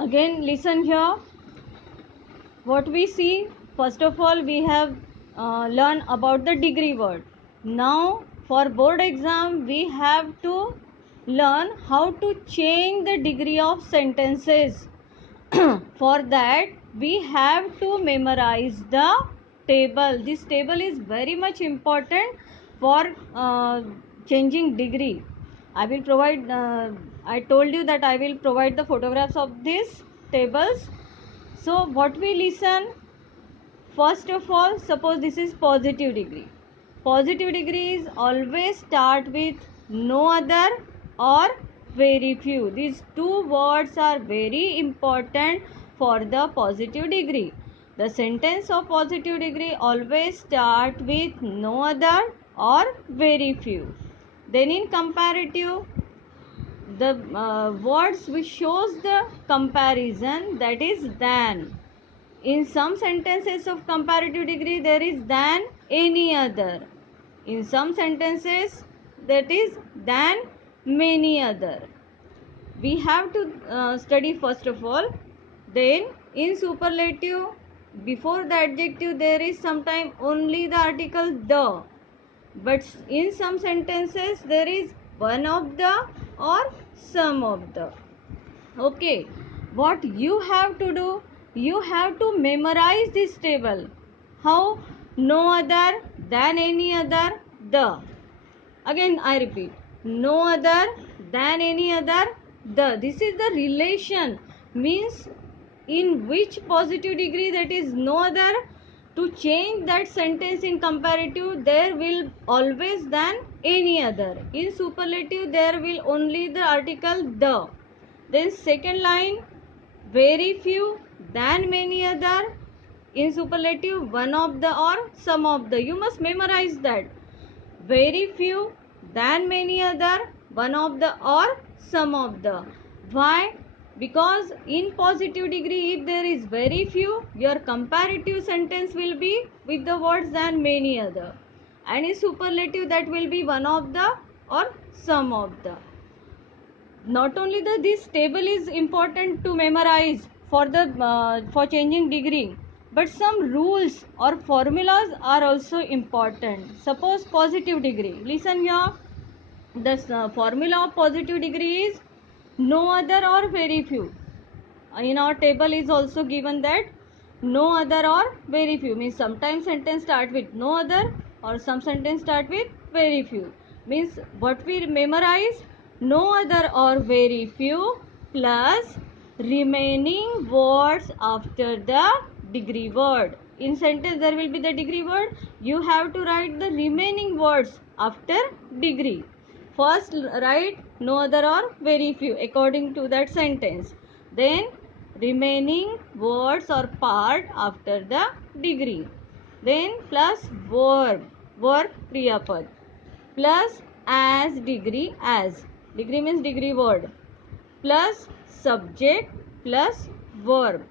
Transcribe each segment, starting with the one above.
Again, listen here. What we see, first of all, we have learned about the degree word. Now, for board exam, we have to learn how to change the degree of sentences. For that, we have to memorize the table. This table is very much important for changing degree. I will provide, I told you that I will provide the photographs of these tables. So what we listen, first of all, suppose this is positive degree. Positive degrees always start with no other or very few. These two words are very important for the positive degree. The sentence of positive degree always start with no other or very few. Then in comparative, the words which shows the comparison, that is than. In some sentences of comparative degree there is than any other. In some sentences that is than many other. We have to study first of all. Then in superlative, before the adjective there is sometime only the article the. But in some sentences there is one of the or some of the. Okay, what you have to do, you have to memorize this table. How? No other than any other the. Again I repeat, no other than any other the. This is the relation, means in which positive degree, that is no other. To change that sentence in comparative, there will always than any other. In superlative there will only the article the. Then second line, very few than many other. In superlative, one of the or some of the. You must memorize that. Very few than many other, one of the or some of the. Why? Because in positive degree, if there is very few, your comparative sentence will be with the words than many other. And in superlative, that will be one of the or some of the. Not only this table is important to memorize for the for changing degree, but some rules or formulas are also important. Suppose positive degree, listen here. The formula of positive degree is no other or very few. In our table is also given that no other or very few, means sometimes sentence start with no other or some sentence start with very few. Means what we memorize, no other or very few plus remaining words after the degree word. In sentence there will be the degree word, you have to write the remaining words after degree. First write no other or very few according to that sentence. Then remaining words or part after the degree. Then plus verb, kriya pad. Plus as degree as. Degree means degree word. Plus subject plus verb.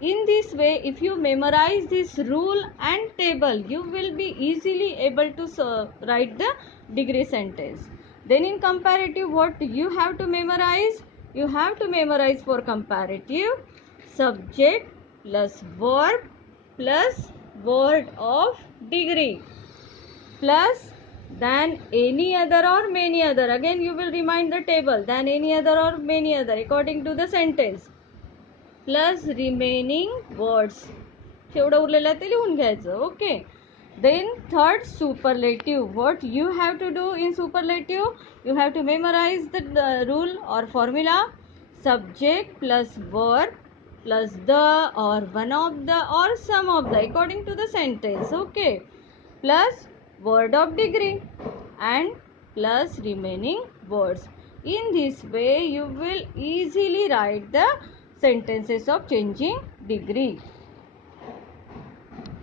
In this way, if you memorize this rule and table, you will be easily able to write the degree sentence. Then in comparative, what you have to memorize? You have to memorize for comparative subject plus verb plus word of degree plus than any other or many other. Again you will remind the table, than any other or many other according to the sentence, plus remaining words. शेवढं उरलेलं आहे ते लिहून घ्यायचं. Okay. Then third, superlative. What you have to do in superlative? You have to memorize the rule or formula. Subject plus verb plus the or one of the or some of the according to the sentence. Okay. Plus word of degree and plus remaining words. In this way you will easily write the sentences of changing degree.